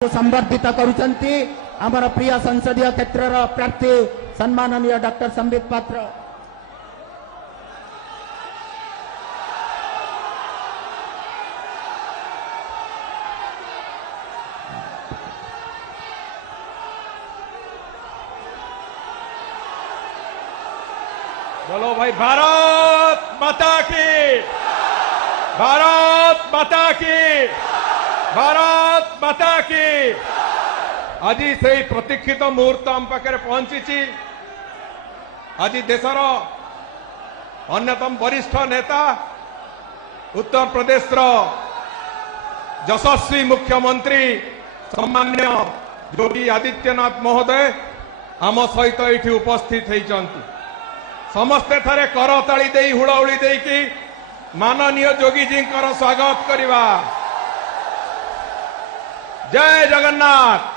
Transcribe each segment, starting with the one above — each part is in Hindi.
संबर्धित करुचंती आमर प्रिय संसदीय क्षेत्र प्रार्थी सम्माननीय डॉक्टर संबित पात्र। बोलो भाई भारत माता की, भारत माता की, भारत माता की। आज से प्रतीक्षित मुहूर्त आम पाखे पहुंची। आज देशर अन्यतम वरिष्ठ नेता उत्तर प्रदेश यशस्वी मुख्यमंत्री सम्मान्य योगी आदित्यनाथ महोदय आम सहित ये उपस्थित होती। समस्ते थारे करताली दे हुड़ाहुड़ी देकी माननीय योगी जी स्वागत करवा। जय जगन्नाथ।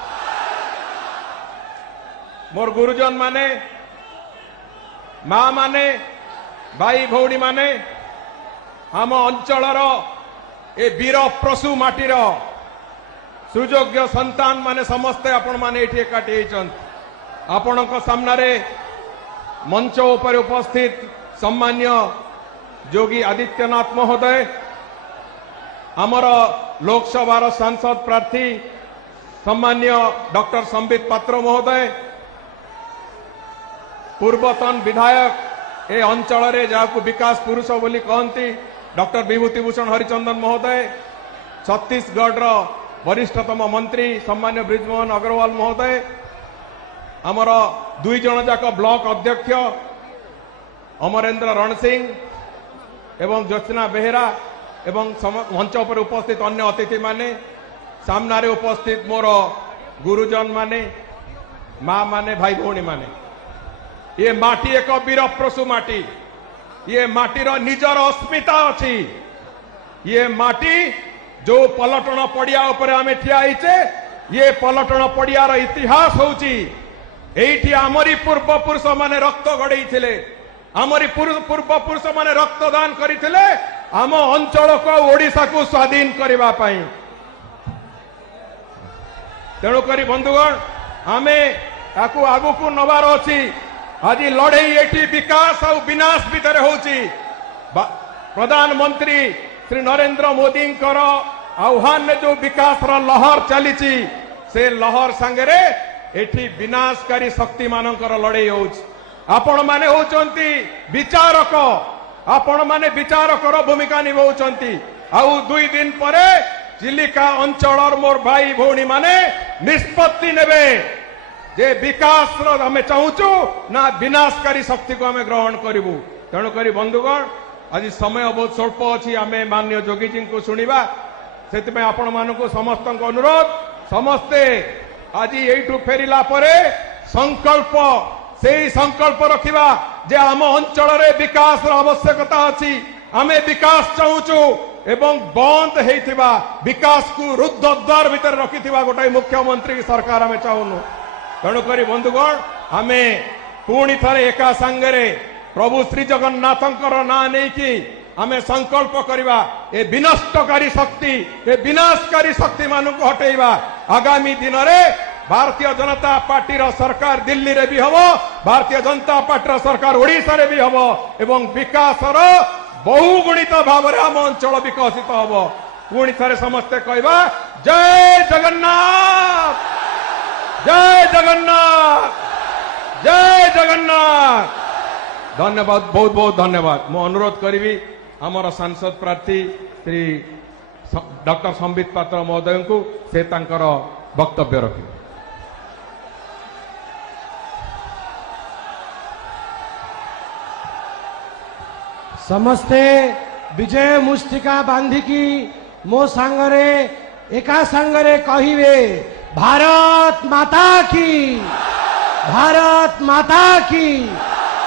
मोर गुरुजन माने, माँ माने, भाई भौणी माने, आम अंचलर ए वीर प्रसु माटीर सुयोग्य संतान माने समस्ते आपण माने एठी एकाठी होइछन। आपणक सामने मंच उपर उपस्थित सम्मान्य योगी आदित्यनाथ महोदय, आमर लोकसभा सांसद प्रार्थी सम्मान्य डॉक्टर संबित पात्र महोदय, पूर्वतन विधायक ए अंचल रे जाकु विकास पुरुष बोली कहती डॉक्टर विभूतिभूषण हरिचंदन महोदय, छत्तीसगढ़ वरिष्ठतम मंत्री सम्मान्य ब्रिजमोहन अग्रवाल महोदय, आमर दुई जन जाक ब्लॉक अध्यक्ष अमरेंद्र रणसिंह एवं ज्योत्सना बेहेरा एवं मंच पर उपस्थित अन्य अतिथि माने, सामने उपस्थित मोर गुरुजन माने, माँ माने, भाई भौणी माने, ये माटी एक वीर प्रसु माटी। ये माटीर निजर अस्मिता अच्छी। ये माटी जो पलटन पड़िया उपर आमे ठिया होइछे, ये पलटन पड़ियार इतिहास होउची। एठी आमरी पूर्व पुरुष माने रक्त गड़ई थिले, आमरी पूर्व पुरुष माने रक्तदान करिथिले आम अंचल को ओडिशा को स्वाधीन करबा पई। तेणु करी बंधुगण आमे ताकू आगु को नबार अछि। आज लड़ई एठी विकास और विनाश भितर होउची। प्रधानमंत्री श्री नरेंद्र मोदी आह्वान में जो विकास लहर चली से लहर सांगरे एठी विनाशकारी शक्ति मानकर लड़ई होउची। आपण माने होउचंती विचारक, आपण माने विचारकर भूमिका निभाउचंती। आउ 2 दिन परे चिलिका अंचल मोर भाई भौणी माने निष्पत्ति नेबे जे विकास आमे चाहूचु ना विनाशकारी शक्ति को आमे ग्रहण करिवु। तेणु करी बंधुगण आज समय बहुत स्वल्प अच्छी, आमे माननीय योगी जी को सुनिबा। सेतिमे आपण मानकु समस्त अनुरोध, समस्ते आज एठू फेरिला परे संकल्प से संकल्प रखिबा जे आम अंचल रे विकास आवश्यकता अछि। आमे विकास चाहूचु एवं बंद हेइथिबा विकास को रुद्ध द्वार भीतर रखिथिबा गोटाई मुख्यमंत्री सरकार आमे चाहूनु। तेणुकरी बंधुगण आमे पुणी थरे एका संगरे प्रभु श्री जगन्नाथंकर ना नेकी आमे संकल्प करिबा ए विनष्टकारी शक्ति, ए विनाशकारी शक्ति मानकु हटेइबा। आगामी दिन रे भारतीय जनता पार्टी रो सरकार दिल्ली रे भी हबो, भारतीय जनता पार्टी रो सरकार ओडिशा रे भी हबो एवं विकास रो बहुगुणित भाव रे आम अंचल विकसित हबो। पुणी थरे समस्ते कहबा जय जगन्नाथ, जय जगन्नाथ, जय जगन्नाथ। धन्यवाद, बहुत बहुत धन्यवाद। मु अनुरोध करी आमर सांसद प्रार्थी श्री डॉक्टर संबित पात्र महोदय को से तांकर वक्तव्य रखी। समस्ते विजय मुष्टिका बांधिकी मो सांगरे एका सांगरे कहिवे भारत माता की, भारत माता की,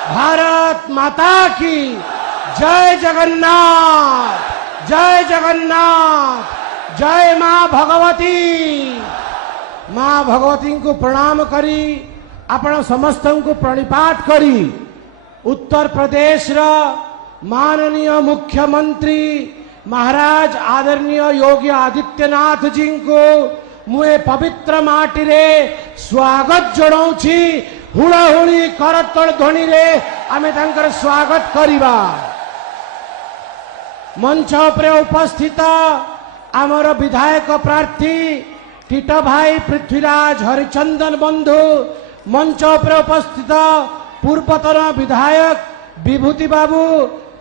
भारत माता की। जय जगन्नाथ, जय जगन्नाथ, जय मां भगवती। मां भगवती को प्रणाम करी आपण समस्त को प्रणिपात करी उत्तर प्रदेश माननीय मुख्यमंत्री महाराज आदरणीय योगी आदित्यनाथ जी को मुए पवित्र माटी रे स्वागत जणाउछि। हुड़ाहुड़ी करतल ध्वनि रे आमे तांकर स्वागत करिबा। मंच उपरे उपस्थित आमर विधायक प्रार्थी टीट भाई पृथ्वीराज हरिचंदन बंधु, मंच उपरे उपस्थित पूर्वतन विधायक विभूति बाबू,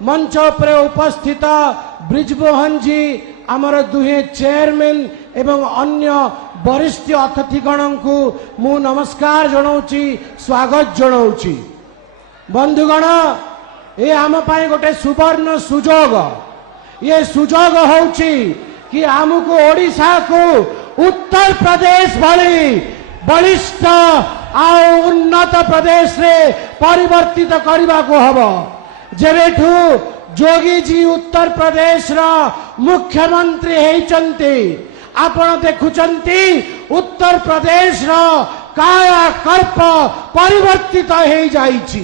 मंच उपरे उपस्थित ब्रिजमोहन जी, आमर दुहे चेयरमैन एवं अन्य वरिष्ठ अतिथिगण को मु नमस्कार जनाऊँची, स्वागत जनाऊँची। बंधुगण, ये आम पाई गोटे सुवर्ण सुजोग। ये सुजोग होउची कि आमको ओडिशा को उत्तर प्रदेश भली बलिष्ठ आ उन्नत प्रदेश रे परिवर्तित करने को हब। जेबेठू जोगी जी उत्तर प्रदेश रा मुख्यमंत्री हेचंती, आपण देखुचंती उत्तर प्रदेश रा कायाकल्प परिवर्तित हो जाइछि।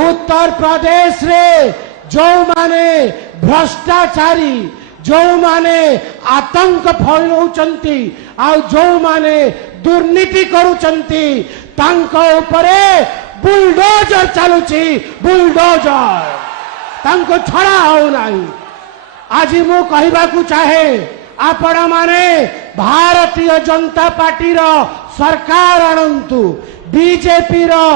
उत्तर प्रदेश रे जो माने भ्रष्टाचारी, जो माने आतंक फैलाउचंती आ जो माने दुर्नीति करूचंती, तांको उपरे बुलडोजर चलुची। बुलडोजर तांको छड़ा हो नहीं। आज मु कहबाकू चाहे, आपण माने भारतीय जनता पार्टी रो सरकार आणंतु, बीजेपी रो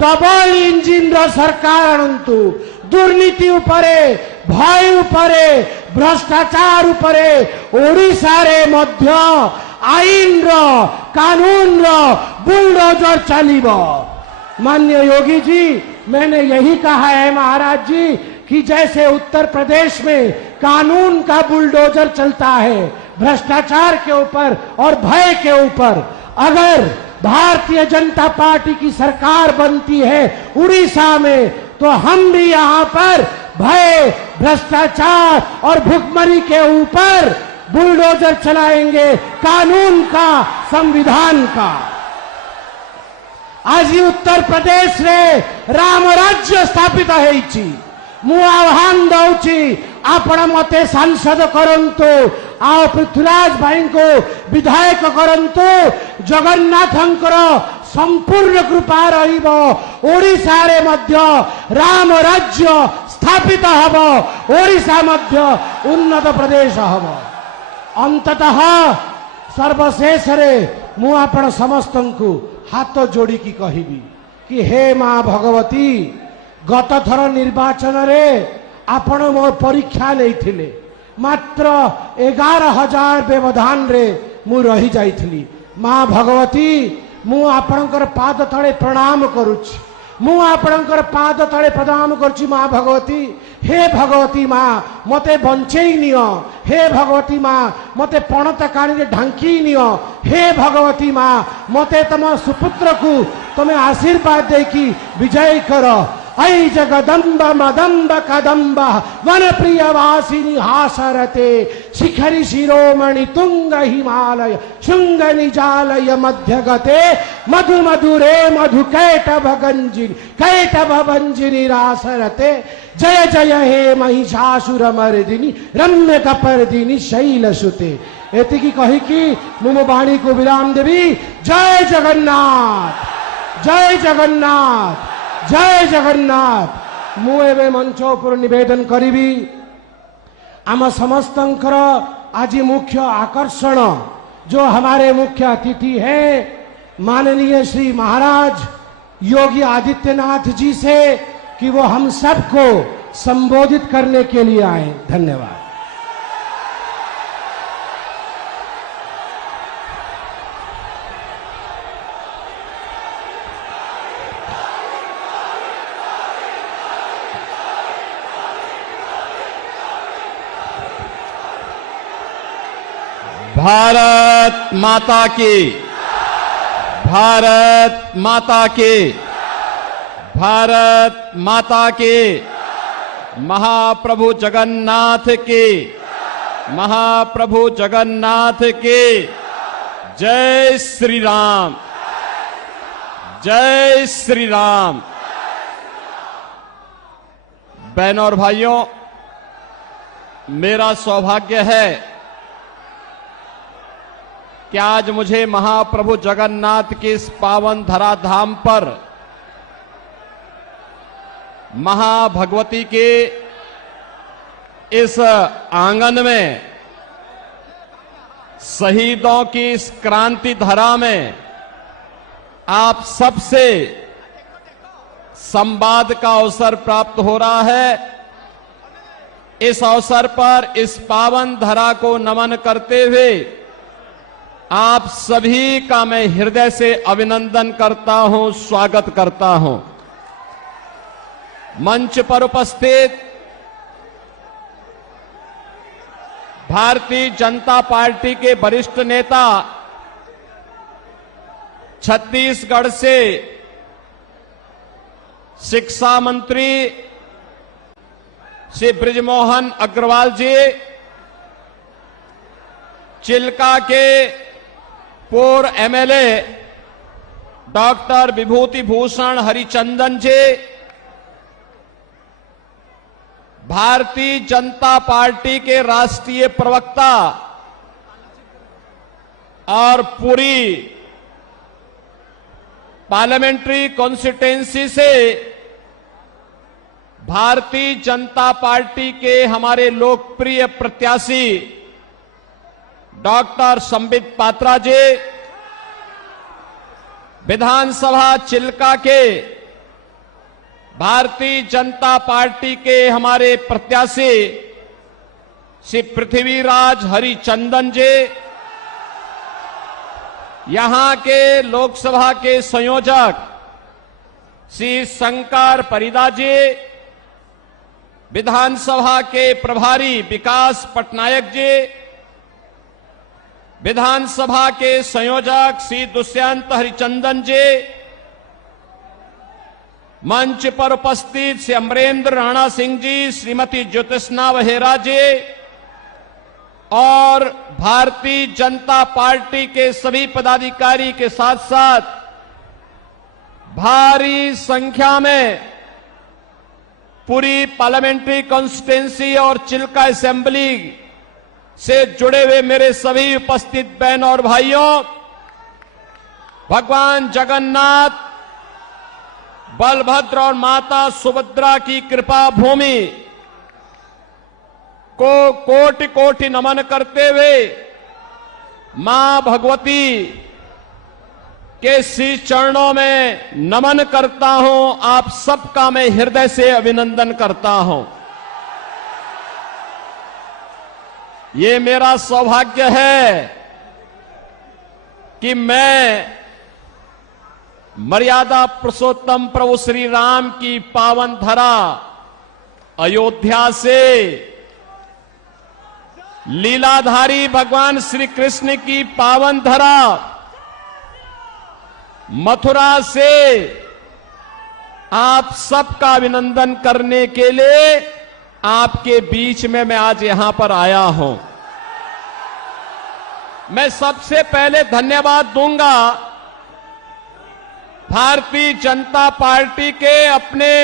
डबल इंजिन रो सरकार आणंतु। दुर्नीति उपरे, भय उपरे, भ्रष्टाचार उपरे ओडिशा रे मध्य आईन रो, कानून रो बुलडोजर चलिबो। माननीय योगी जी, मैंने यही कहा है महाराज जी कि जैसे उत्तर प्रदेश में कानून का बुलडोजर चलता है भ्रष्टाचार के ऊपर और भय के ऊपर, अगर भारतीय जनता पार्टी की सरकार बनती है उड़ीसा में, तो हम भी यहाँ पर भय, भ्रष्टाचार और भुखमरी के ऊपर बुलडोजर चलाएंगे, कानून का, संविधान का। आज उत्तर प्रदेश रे राम राज्य स्थापित होइछि। मु आह्वान दउछि, आपण मते सांसद करंतु, आ पृथ्वीराज भाई को विधायक करंतु। जगन्नाथंकर संपूर्ण कृपा रहिबो। ओडिशा रे मध्य राम राज्य स्थापित हबो, ओडिशा मध्य उन्नत प्रदेश हबो। अंततः सर्वशेष रे मु आपण समस्तंकु हाथ जोड़ी की कहिबी कि हे मां भगवती, गत थर निर्वाचन रे आपण मो परीक्षा नहीं, मात्र 11,000 व्यवधान रे मु रही जाइथली। मां भगवती, मु आपणकर पाद तले प्रणाम करुछि। मु आपणकर पाद तले प्रणाम करुछि। मां भगवती, हे भगवती मां, मते बंचेई नियो। हे भगवती मां, मते पणत काणी रे ढांकी नियो। हे भगवती मां, मते तम सुपुत्र को तमे आशीर्वाद देकी विजय करो। ऐ जगदम्ब मदम्ब कदम्ब वन प्रिय वासिनी हासरते, शिखरी शिरोमणि तुंग हिमालय शुंग निजालय मध्यगते, मधु मधुरे मधु कैटभ गंजिनी कैटभ भंजिनी रासरते। जय जय हे महिषासुर मर्दिनी रम्य कपर्दिनी शैलसुते। एतिकी कही कि मु वाणी को विराम देवी। जय जगन्नाथ, जय जगन्नाथ, जय जगन्नाथ। मु एवं मंच उपर निवेदन करी, आम समस्तंकर आज मुख्य आकर्षण जो हमारे मुख्य अतिथि है माननीय श्री महाराज योगी आदित्यनाथ जी से, कि वो हम सबको संबोधित करने के लिए आए। धन्यवाद। भारत माता की, भारत माता की, भारत माता की, महाप्रभु जगन्नाथ की, महाप्रभु जगन्नाथ की। जय श्री राम, जय श्री राम। बहनों और भाइयों, मेरा सौभाग्य है कि आज मुझे महाप्रभु जगन्नाथ की इस पावन धराधाम पर महाभगवती के इस आंगन में शहीदों की इस क्रांति धरा में आप सबसे संवाद का अवसर प्राप्त हो रहा है। इस अवसर पर इस पावन धरा को नमन करते हुए आप सभी का मैं हृदय से अभिनंदन करता हूं, स्वागत करता हूं। मंच पर उपस्थित भारतीय जनता पार्टी के वरिष्ठ नेता, छत्तीसगढ़ से शिक्षा मंत्री श्री बृजमोहन अग्रवाल जी, चिल्का के पूर्व एमएलए डॉक्टर विभूति भूषण हरिचंदन जी, भारतीय जनता पार्टी के राष्ट्रीय प्रवक्ता और पूरी पार्लियामेंट्री कॉन्स्टिट्यूएंसी से भारतीय जनता पार्टी के हमारे लोकप्रिय प्रत्याशी डॉक्टर संबित पात्रा जी, विधानसभा चिल्का के भारतीय जनता पार्टी के हमारे प्रत्याशी श्री पृथ्वीराज हरिचंदन जी, यहां के लोकसभा के संयोजक श्री शंकर परिदा जी, विधानसभा के प्रभारी विकास पटनायक जी, विधानसभा के संयोजक श्री दुष्यंत हरिचंदन जी, मंच पर उपस्थित श्री अमरेंद्र राणा सिंह जी, श्रीमती ज्योतिष्ना वहेरा जी और भारतीय जनता पार्टी के सभी पदाधिकारी के साथ साथ भारी संख्या में पूरी पार्लियामेंट्री कॉन्स्टिट्यूएंसी और चिल्का असेंबली से जुड़े हुए मेरे सभी उपस्थित बहन और भाइयों, भगवान जगन्नाथ, बलभद्र और माता सुभद्रा की कृपा भूमि को कोटि कोटि नमन करते हुए मां भगवती के श्री चरणों में नमन करता हूं। आप सबका मैं हृदय से अभिनंदन करता हूं। ये मेरा सौभाग्य है कि मैं मर्यादा पुरुषोत्तम प्रभु श्री राम की पावन धरा अयोध्या से लीलाधारी भगवान श्री कृष्ण की पावन धरा मथुरा से आप सबका अभिनंदन करने के लिए आपके बीच में मैं आज यहां पर आया हूं। मैं सबसे पहले धन्यवाद दूंगा भारतीय जनता पार्टी के अपने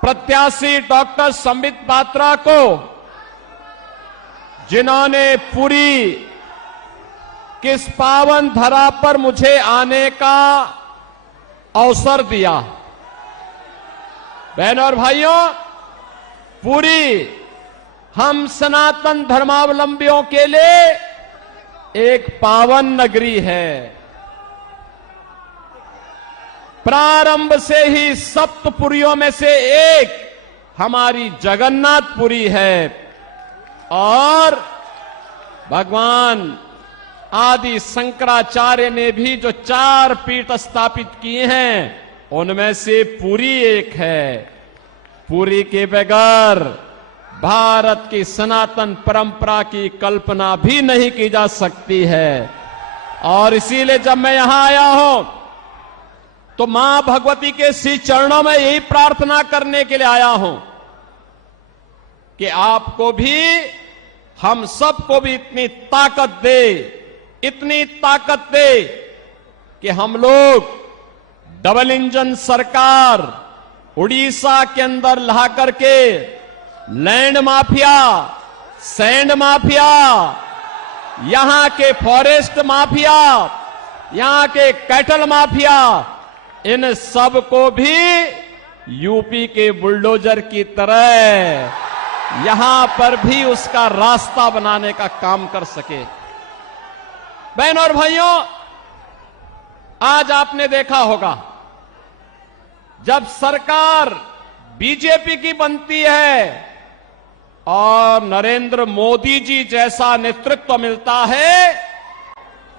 प्रत्याशी डॉक्टर संबित पात्रा को, जिन्होंने पूरी किस पावन धरा पर मुझे आने का अवसर दिया। बहनों और भाइयों, पूरी हम सनातन धर्मावलंबियों के लिए एक पावन नगरी है। प्रारंभ से ही सप्तपुरियों में से एक हमारी जगन्नाथपुरी है और भगवान आदि शंकराचार्य ने भी जो 4 पीठ स्थापित किए हैं उनमें से पुरी एक है। पुरी के बगैर भारत की सनातन परंपरा की कल्पना भी नहीं की जा सकती है। और इसीलिए जब मैं यहां आया हूं तो मां भगवती के श्री चरणों में यही प्रार्थना करने के लिए आया हूं कि आपको भी, हम सबको भी इतनी ताकत दे, इतनी ताकत दे कि हम लोग डबल इंजन सरकार उड़ीसा के अंदर ला करके लैंड माफिया, सैंड माफिया यहां के फॉरेस्ट माफिया, यहां के कैटल माफिया, इन सब को भी यूपी के बुलडोजर की तरह यहां पर भी उसका रास्ता बनाने का काम कर सके। बहनों और भाइयों, आज आपने देखा होगा जब सरकार बीजेपी की बनती है और नरेंद्र मोदी जी जैसा नेतृत्व मिलता है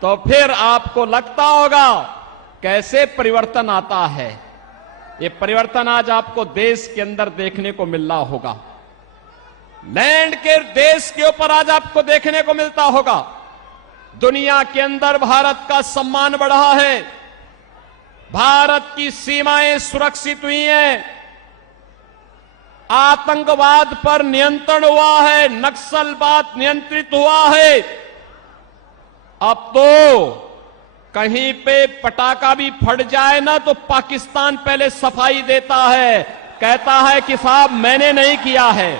तो फिर आपको लगता होगा कैसे परिवर्तन आता है। ये परिवर्तन आज आपको देश के अंदर देखने को मिल रहा होगा, लैंड के देश के ऊपर आज आपको देखने को मिलता होगा। दुनिया के अंदर भारत का सम्मान बढ़ा है, भारत की सीमाएं सुरक्षित हुई हैं, आतंकवाद पर नियंत्रण हुआ है, नक्सलवाद नियंत्रित हुआ है। अब तो कहीं पे पटाखा भी फट जाए ना तो पाकिस्तान पहले सफाई देता है, कहता है कि साहब मैंने नहीं किया है,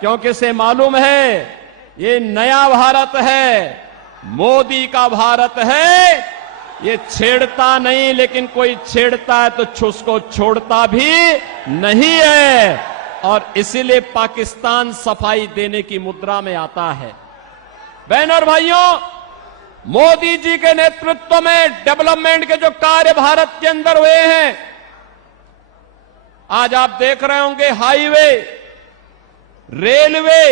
क्योंकि इसे मालूम है ये नया भारत है, मोदी का भारत है। ये छेड़ता नहीं, लेकिन कोई छेड़ता है तो उसको छोड़ता भी नहीं है, और इसीलिए पाकिस्तान सफाई देने की मुद्रा में आता है। बहनों और भाइयों, मोदी जी के नेतृत्व में डेवलपमेंट के जो कार्य भारत के अंदर हुए हैं, आज आप देख रहे होंगे हाईवे, रेलवे,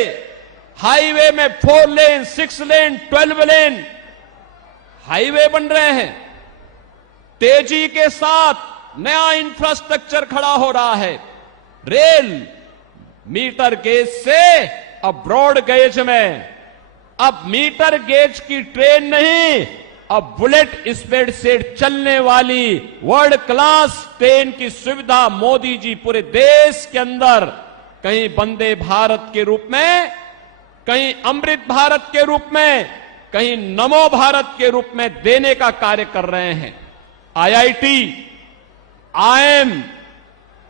हाईवे में 4 लेन, 6 लेन, 12 लेन हाईवे बन रहे हैं। तेजी के साथ नया इंफ्रास्ट्रक्चर खड़ा हो रहा है। रेल मीटर गेज से अब ब्रॉड गेज में, अब मीटर गेज की ट्रेन नहीं, अब बुलेट स्पीड से चलने वाली वर्ल्ड क्लास ट्रेन की सुविधा मोदी जी पूरे देश के अंदर, कहीं वंदे भारत के रूप में, कहीं अमृत भारत के रूप में, कहीं नमो भारत के रूप में देने का कार्य कर रहे हैं। IIT, IIM,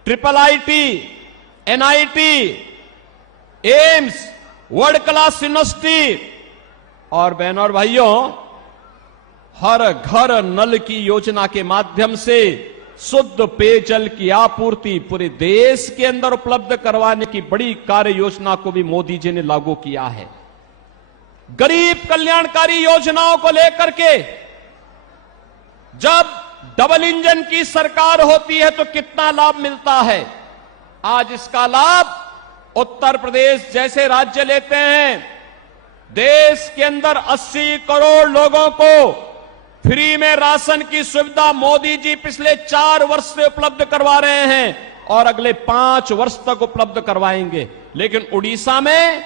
triple IT, NIT, AIIMS, world class university, और बहनों और भाइयों, हर घर नल की योजना के माध्यम से शुद्ध पेयजल की आपूर्ति पूरे देश के अंदर उपलब्ध करवाने की बड़ी कार्य योजना को भी मोदी जी ने लागू किया है। गरीब कल्याणकारी योजनाओं को लेकर के जब डबल इंजन की सरकार होती है तो कितना लाभ मिलता है। आज इसका लाभ उत्तर प्रदेश जैसे राज्य लेते हैं। देश के अंदर 80 करोड़ लोगों को फ्री में राशन की सुविधा मोदी जी पिछले 4 वर्ष से उपलब्ध करवा रहे हैं और अगले 5 वर्ष तक उपलब्ध करवाएंगे। लेकिन उड़ीसा में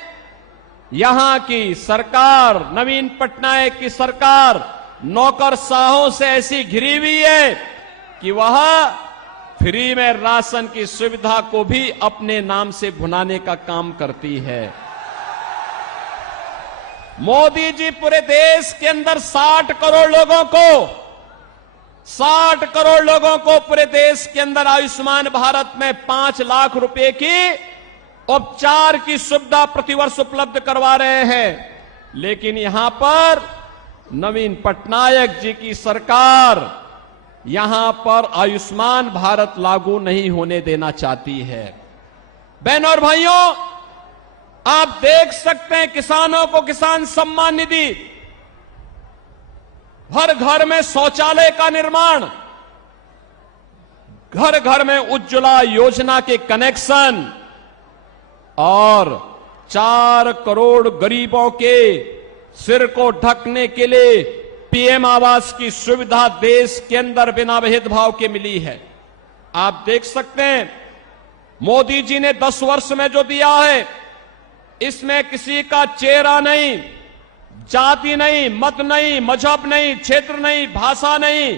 यहां की सरकार, नवीन पटनायक की सरकार, नौकरशाहों से ऐसी घिरी हुई है कि वह फ्री में राशन की सुविधा को भी अपने नाम से भुनाने का काम करती है। मोदी जी पूरे देश के अंदर 60 करोड़ लोगों को पूरे देश के अंदर आयुष्मान भारत में 5 लाख रुपए की उपचार की सुविधा प्रतिवर्ष उपलब्ध करवा रहे हैं। लेकिन यहां पर नवीन पटनायक जी की सरकार यहां पर आयुष्मान भारत लागू नहीं होने देना चाहती है। बहनों और भाइयों, आप देख सकते हैं किसानों को किसान सम्मान निधि, हर घर में शौचालय का निर्माण, घर घर में उज्ज्वला योजना के कनेक्शन और 4 करोड़ गरीबों के सिर को ढकने के लिए पीएम आवास की सुविधा देश के अंदर बिना भेदभाव के मिली है। आप देख सकते हैं मोदी जी ने 10 वर्ष में जो दिया है, इसमें किसी का चेहरा नहीं, जाति नहीं, मत नहीं, मजहब नहीं, क्षेत्र नहीं, भाषा नहीं,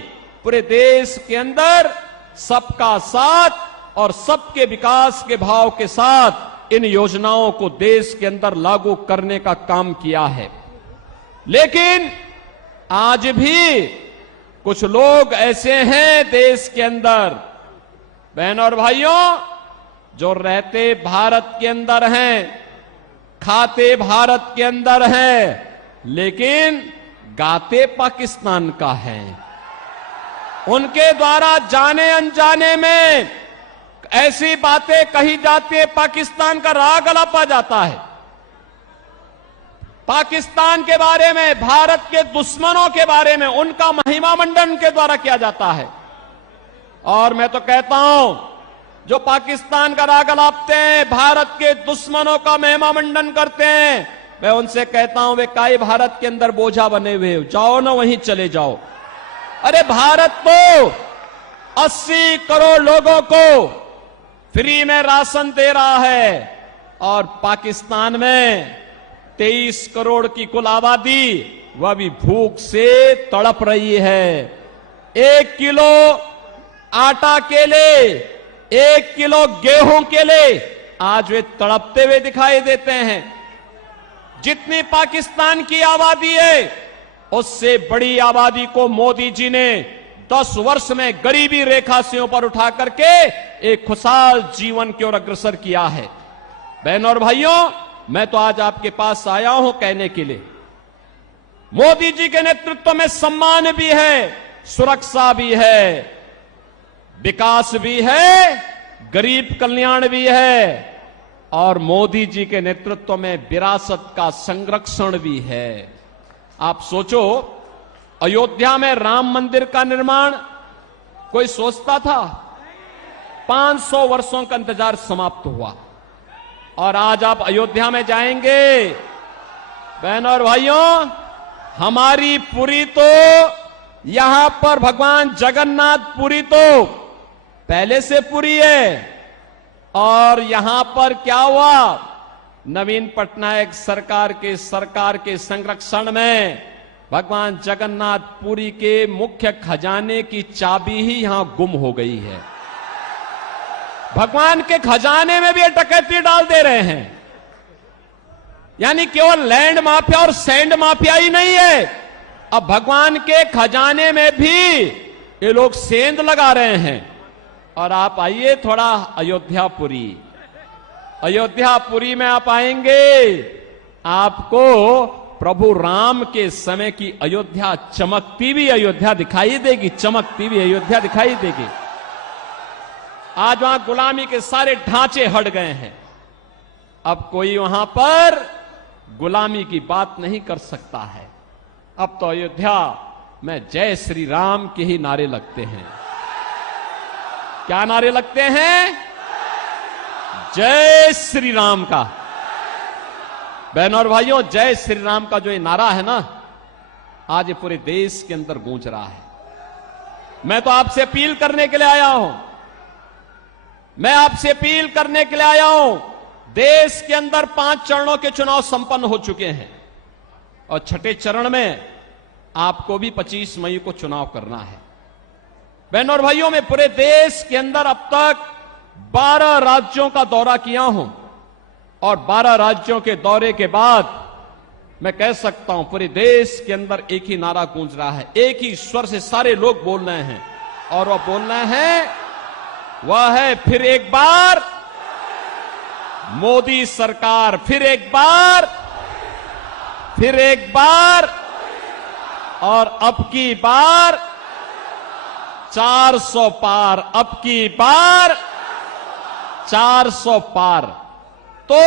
पूरे देश के अंदर सबका साथ और सबके विकास के भाव के साथ इन योजनाओं को देश के अंदर लागू करने का काम किया है। लेकिन आज भी कुछ लोग ऐसे हैं देश के अंदर, बहनों और भाइयों, जो रहते भारत के अंदर हैं, खाते भारत के अंदर हैं, लेकिन गाते पाकिस्तान का है। उनके द्वारा जाने अनजाने में ऐसी बातें कही जाती है, पाकिस्तान का राग अलापा जाता है। पाकिस्तान के बारे में, भारत के दुश्मनों के बारे में उनका महिमा मंडन के द्वारा किया जाता है। और मैं तो कहता हूं, जो पाकिस्तान का राग अलापते हैं, भारत के दुश्मनों का महिमा मंडन करते हैं, मैं उनसे कहता हूं, वे काई भारत के अंदर बोझा बने हुए हो, जाओ ना वहीं चले जाओ। अरे भारत तो 80 करोड़ लोगों को फ्री में राशन दे रहा है और पाकिस्तान में 23 करोड़ की कुल आबादी वह भी भूख से तड़प रही है। 1 किलो आटा के लिए, 1 किलो गेहूं के लिए आज वे तड़पते हुए दिखाई देते हैं। जितनी पाकिस्तान की आबादी है, उससे बड़ी आबादी को मोदी जी ने 10 वर्ष में गरीबी रेखा से ऊपर उठा करके एक खुशहाल जीवन की ओर अग्रसर किया है। बहनों और भाइयों, मैं तो आज आपके पास आया हूं कहने के लिए, मोदी जी के नेतृत्व में सम्मान भी है, सुरक्षा भी है, विकास भी है, गरीब कल्याण भी है, और मोदी जी के नेतृत्व में विरासत का संरक्षण भी है। आप सोचो, अयोध्या में राम मंदिर का निर्माण कोई सोचता था? 500 वर्षों का इंतजार समाप्त हुआ और आज आप अयोध्या में जाएंगे, बहनों और भाइयों, हमारी पुरी तो यहां पर भगवान जगन्नाथ पुरी तो पहले से पुरी है। और यहां पर क्या हुआ, नवीन पटनायक सरकार के संरक्षण में भगवान जगन्नाथ पुरी के मुख्य खजाने की चाबी ही यहां गुम हो गई है। भगवान के खजाने में भी डकैती डाल दे रहे हैं। यानी केवल लैंड माफिया और सैंड माफिया ही नहीं है, अब भगवान के खजाने में भी ये लोग सेंध लगा रहे हैं। और आप आइए थोड़ा अयोध्यापुरी में आप आएंगे, आपको प्रभु राम के समय की अयोध्या, चमकती हुई अयोध्या दिखाई देगी, चमकती हुई अयोध्या दिखाई देगी। आज वहां गुलामी के सारे ढांचे हट गए हैं, अब कोई वहां पर गुलामी की बात नहीं कर सकता है। अब तो अयोध्या में जय श्री राम के ही नारे लगते हैं। क्या नारे लगते हैं? जय श्री राम का। बहनों और भाइयों, जय श्री राम का जो ये नारा है ना, आज ये पूरे देश के अंदर गूंज रहा है। मैं तो आपसे अपील करने के लिए आया हूं, मैं आपसे अपील करने के लिए आया हूं। देश के अंदर 5 चरणों के चुनाव संपन्न हो चुके हैं और छठे चरण में आपको भी 25 मई को चुनाव करना है। बहनों और भाइयों, मैं पूरे देश के अंदर अब तक 12 राज्यों का दौरा किया हूं और 12 राज्यों के दौरे के बाद मैं कह सकता हूं पूरे देश के अंदर एक ही नारा गूंज रहा है, एक ही स्वर से सारे लोग बोल रहे हैं और वह बोल रहे हैं, वह है फिर एक बार मोदी सरकार, फिर एक बार और अब की बार 400 पार, अब की बार 400 पार। तो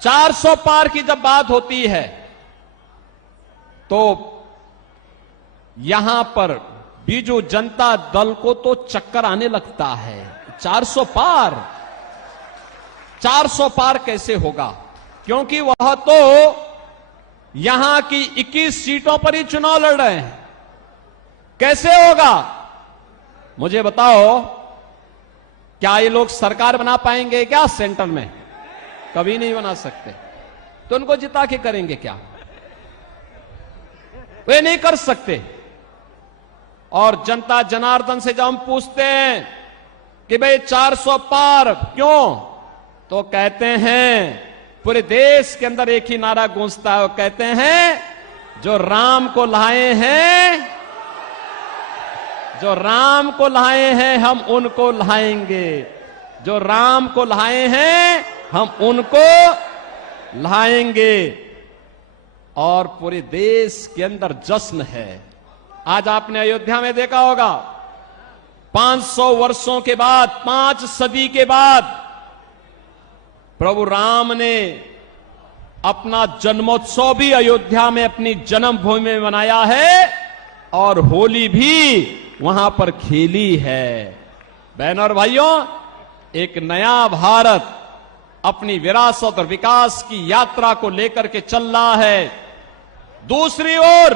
400 पार की जब बात होती है तो यहां पर बीजू जनता दल को तो चक्कर आने लगता है। 400 पार कैसे होगा? क्योंकि वह तो यहां की 21 सीटों पर ही चुनाव लड़ रहे हैं। कैसे होगा मुझे बताओ? क्या ये लोग सरकार बना पाएंगे क्या सेंटर में? कभी नहीं बना सकते। तो उनको जिता के करेंगे क्या? वे नहीं कर सकते। और जनता जनार्दन से जब हम पूछते हैं कि भाई 400 पार क्यों, तो कहते हैं, पूरे देश के अंदर एक ही नारा गूंजता है, वो कहते हैं, जो राम को लाए हैं, जो राम को लाए हैं हम उनको लाएंगे, जो राम को लाए हैं हम उनको लाएंगे। और पूरे देश के अंदर जश्न है। आज आपने अयोध्या में देखा होगा, 500 वर्षों के बाद, 5 सदी के बाद प्रभु राम ने अपना जन्मोत्सव भी अयोध्या में अपनी जन्मभूमि में मनाया है और होली भी वहां पर खेली है। बहनों और भाइयों, एक नया भारत अपनी विरासत और विकास की यात्रा को लेकर के चल रहा है। दूसरी ओर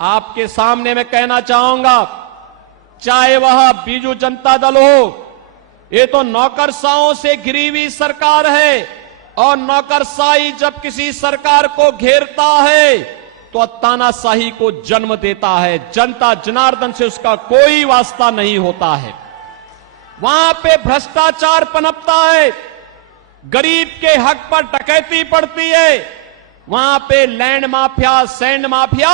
आपके सामने मैं कहना चाहूंगा, चाहे वह बीजू जनता दल हो, ये तो नौकरशाहों से घिरी हुई सरकार है और नौकरशाही जब किसी सरकार को घेरता है तो तानाशाही को जन्म देता है। जनता जनार्दन से उसका कोई वास्ता नहीं होता है। वहां पे भ्रष्टाचार पनपता है, गरीब के हक पर डकैती पड़ती है, वहां पे लैंड माफिया, सैंड माफिया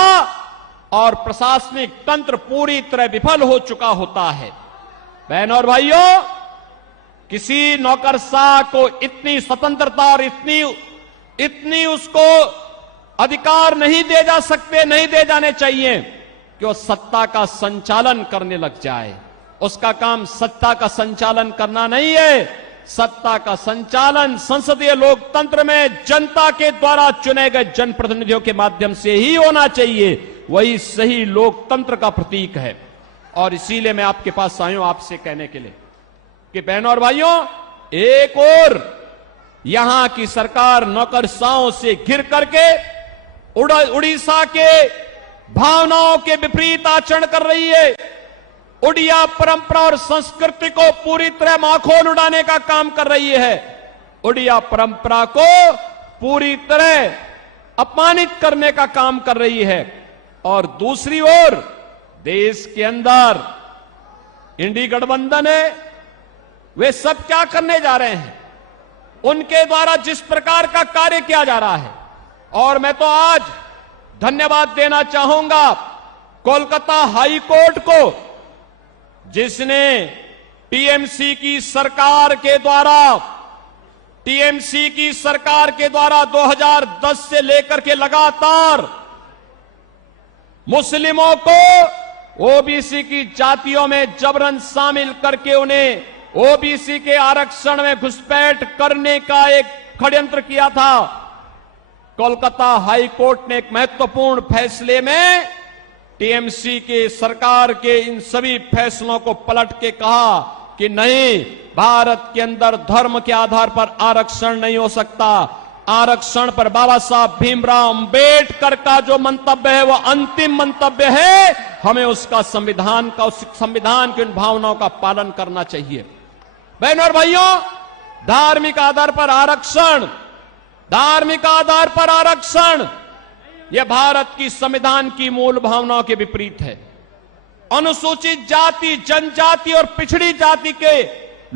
और प्रशासनिक तंत्र पूरी तरह विफल हो चुका होता है। बहनों और भाइयों, किसी नौकरशाह को इतनी स्वतंत्रता और इतनी उसको अधिकार नहीं दे जाने चाहिए कि वो सत्ता का संचालन करने लग जाए। उसका काम सत्ता का संचालन करना नहीं है। सत्ता का संचालन संसदीय लोकतंत्र में जनता के द्वारा चुने गए जनप्रतिनिधियों के माध्यम से ही होना चाहिए। वही सही लोकतंत्र का प्रतीक है। और इसीलिए मैं आपके पास आया हूं आपसे कहने के लिए कि बहनों और भाइयों, एक और यहां की सरकार नौकरशाहों से घिर करके उड़ीसा के भावनाओं के विपरीत आचरण कर रही है। उड़िया परंपरा और संस्कृति को पूरी तरह माखोल उड़ाने का काम कर रही है। उड़िया परंपरा को पूरी तरह अपमानित करने का काम कर रही है। और दूसरी ओर देश के अंदर इंडी गठबंधन है, वे सब क्या करने जा रहे हैं? उनके द्वारा जिस प्रकार का कार्य किया जा रहा है, और मैं तो आज धन्यवाद देना चाहूंगा कोलकाता हाई कोर्ट को, जिसने टीएमसी की सरकार के द्वारा 2010 से लेकर के लगातार मुस्लिमों को ओबीसी की जातियों में जबरन शामिल करके उन्हें ओबीसी के आरक्षण में घुसपैठ करने का एक षड्यंत्र किया था। कोलकाता हाई कोर्ट ने एक महत्वपूर्ण फैसले में टीएमसी के सरकार के इन सभी फैसलों को पलट के कहा कि नहीं, भारत के अंदर धर्म के आधार पर आरक्षण नहीं हो सकता। आरक्षण पर बाबा साहब भीमराव अंबेडकर का जो मंतव्य है वह अंतिम मंतव्य है। हमें उसका संविधान की उन भावनाओं का पालन करना चाहिए। बहनों और भाइयों, धार्मिक आधार पर आरक्षण यह भारत की संविधान की मूल भावनाओं के विपरीत है। अनुसूचित जाति, जनजाति और पिछड़ी जाति के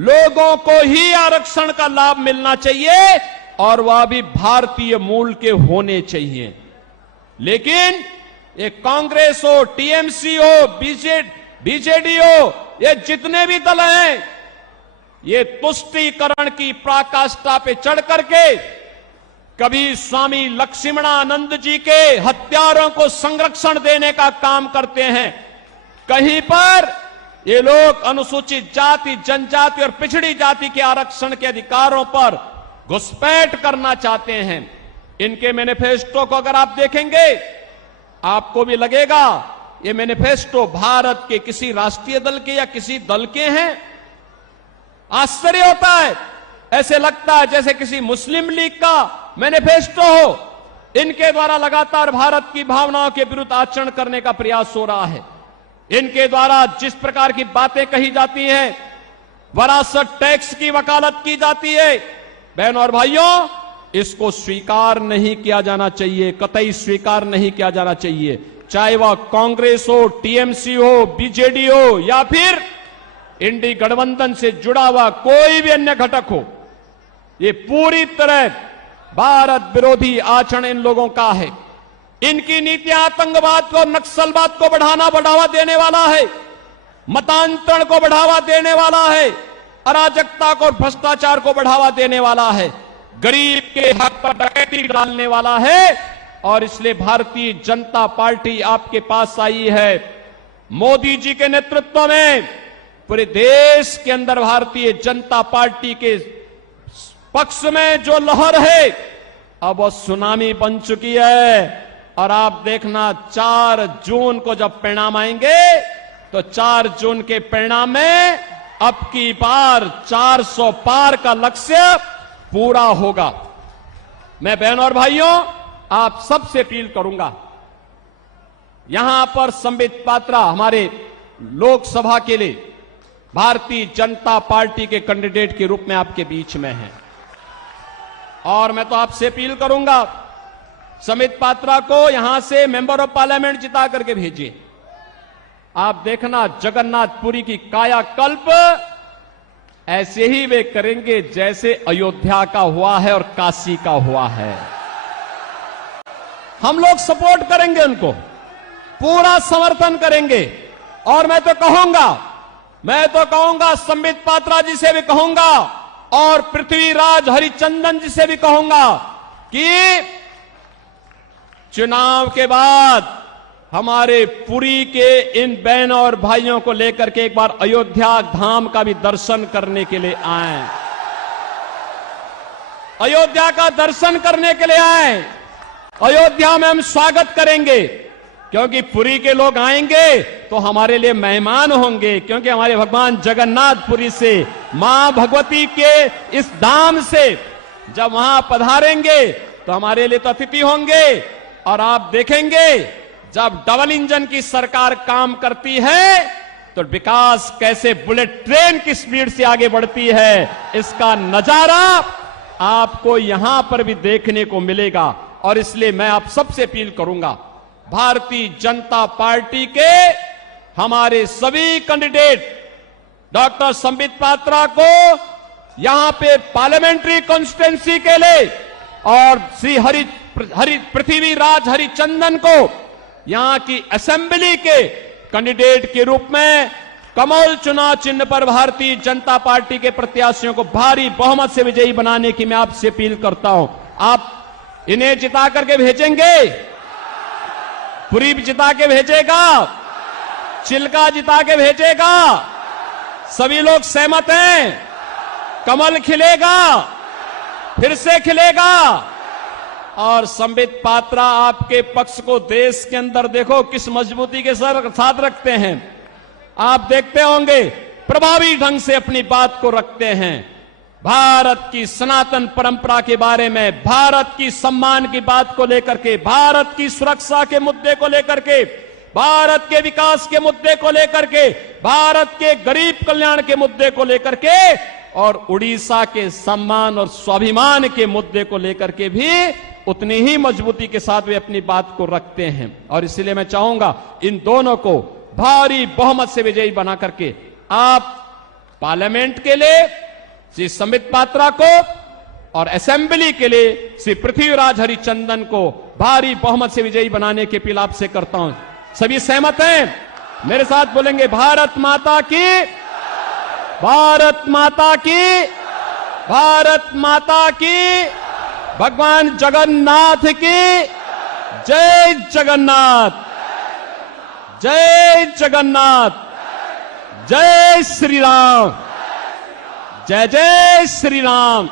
लोगों को ही आरक्षण का लाभ मिलना चाहिए और वह भी भारतीय मूल के होने चाहिए। लेकिन ये कांग्रेस हो, टीएमसी हो, बीजेडी हो, ये जितने भी दल हैं, ये तुष्टीकरण की पराकाष्ठा पे चढ़ करके कभी स्वामी लक्ष्मणानंद जी के हत्यारों को संरक्षण देने का काम करते हैं, कहीं पर ये लोग अनुसूचित जाति, जनजाति और पिछड़ी जाति के आरक्षण के अधिकारों पर घुसपैठ करना चाहते हैं। इनके मैनिफेस्टो को अगर आप देखेंगे आपको भी लगेगा ये मैनिफेस्टो भारत के किसी राष्ट्रीय दल के या किसी दल के हैं। आश्चर्य होता है, ऐसे लगता है जैसे किसी मुस्लिम लीग का मैनिफेस्टो हो। इनके द्वारा लगातार भारत की भावनाओं के विरुद्ध आचरण करने का प्रयास हो रहा है। इनके द्वारा जिस प्रकार की बातें कही जाती हैं, वरासत टैक्स की वकालत की जाती है, बहनों और भाइयों, इसको स्वीकार नहीं किया जाना चाहिए, कतई स्वीकार नहीं किया जाना चाहिए। चाहे वह कांग्रेस हो, टीएमसी हो, बीजेडी हो या फिर इंडी गठबंधन से जुड़ा हुआ कोई भी अन्य घटक हो, ये पूरी तरह भारत विरोधी आचरण इन लोगों का है। इनकी नीतियां आतंकवाद को, नक्सलवाद को बढ़ावा देने वाला है, मतांतरण को बढ़ावा देने वाला है, अराजकता को और भ्रष्टाचार को बढ़ावा देने वाला है, गरीब के हक पर डकैती डालने वाला है। और इसलिए भारतीय जनता पार्टी आपके पास आई है। मोदी जी के नेतृत्व में पूरे देश के अंदर भारतीय जनता पार्टी के पक्ष में जो लहर है अब वो सुनामी बन चुकी है। और आप देखना 4 जून को जब परिणाम आएंगे तो 4 जून के परिणाम में अब की बार 400 पार का लक्ष्य पूरा होगा। मैं बहनों और भाइयों आप सबसे अपील करूंगा, यहां पर संबित पात्रा हमारे लोकसभा के लिए भारतीय जनता पार्टी के कैंडिडेट के रूप में आपके बीच में हैं और मैं तो आपसे अपील करूंगा संबित पात्रा को यहां से मेंबर ऑफ पार्लियामेंट जिता करके भेजिए। आप देखना जगन्नाथपुरी की कायाकल्प ऐसे ही वे करेंगे जैसे अयोध्या का हुआ है और काशी का हुआ है। हम लोग सपोर्ट करेंगे, उनको पूरा समर्थन करेंगे। और मैं तो कहूंगा संबित पात्रा जी से भी कहूंगा और पृथ्वीराज हरिचंदन जी से भी कहूंगा कि चुनाव के बाद हमारे पुरी के इन बहनों और भाइयों को लेकर के एक बार अयोध्या धाम का भी दर्शन करने के लिए आए, अयोध्या का दर्शन करने के लिए आए। अयोध्या में हम स्वागत करेंगे क्योंकि पुरी के लोग आएंगे तो हमारे लिए मेहमान होंगे, क्योंकि हमारे भगवान जगन्नाथपुरी से मां भगवती के इस धाम से जब वहां पधारेंगे तो हमारे लिए तो अतिथि होंगे। और आप देखेंगे जब डबल इंजन की सरकार काम करती है तो विकास कैसे बुलेट ट्रेन की स्पीड से आगे बढ़ती है, इसका नजारा आपको यहां पर भी देखने को मिलेगा। और इसलिए मैं आप सबसे अपील करूंगा, भारतीय जनता पार्टी के हमारे सभी कैंडिडेट डॉक्टर संबित पात्रा को यहां पे पार्लियामेंट्री कॉन्स्टिट्यूंसी के लिए और श्री पृथ्वीराज हरिचंदन को यहां की असेंबली के कैंडिडेट के रूप में कमल चुनाव चिन्ह पर भारतीय जनता पार्टी के प्रत्याशियों को भारी बहुमत से विजयी बनाने की मैं आपसे अपील करता हूं। आप इन्हें जिता करके भेजेंगे, पुरी जिता के भेजेगा, चिल्का जिता के भेजेगा, सभी लोग सहमत हैं, कमल खिलेगा, फिर से खिलेगा। और संबित पात्रा आपके पक्ष को देश के अंदर देखो किस मजबूती के साथ रखते हैं। आप देखते होंगे प्रभावी ढंग से अपनी बात को रखते हैं। भारत की सनातन परंपरा के बारे में, भारत की सम्मान की बात को लेकर के, भारत की सुरक्षा के मुद्दे को लेकर के, भारत के विकास के मुद्दे को लेकर के, भारत के गरीब कल्याण के मुद्दे को लेकर के और उड़ीसा के सम्मान और स्वाभिमान के मुद्दे को लेकर के भी उतनी ही मजबूती के साथ वे अपनी बात को रखते हैं। और इसलिए मैं चाहूंगा इन दोनों को भारी बहुमत से विजयी बना करके आप पार्लियामेंट के लिए श्री संबित पात्रा को और असेंबली के लिए श्री पृथ्वीराज हरिचंदन को भारी बहुमत से विजयी बनाने की अपील आपसे करता हूं। सभी सहमत हैं? मेरे साथ बोलेंगे भारत माता की, भारत माता की, भारत माता की, भगवान जगन्नाथ की जय जगन्नाथ, जय जगन्नाथ, जय श्री राम, जय जय श्री राम।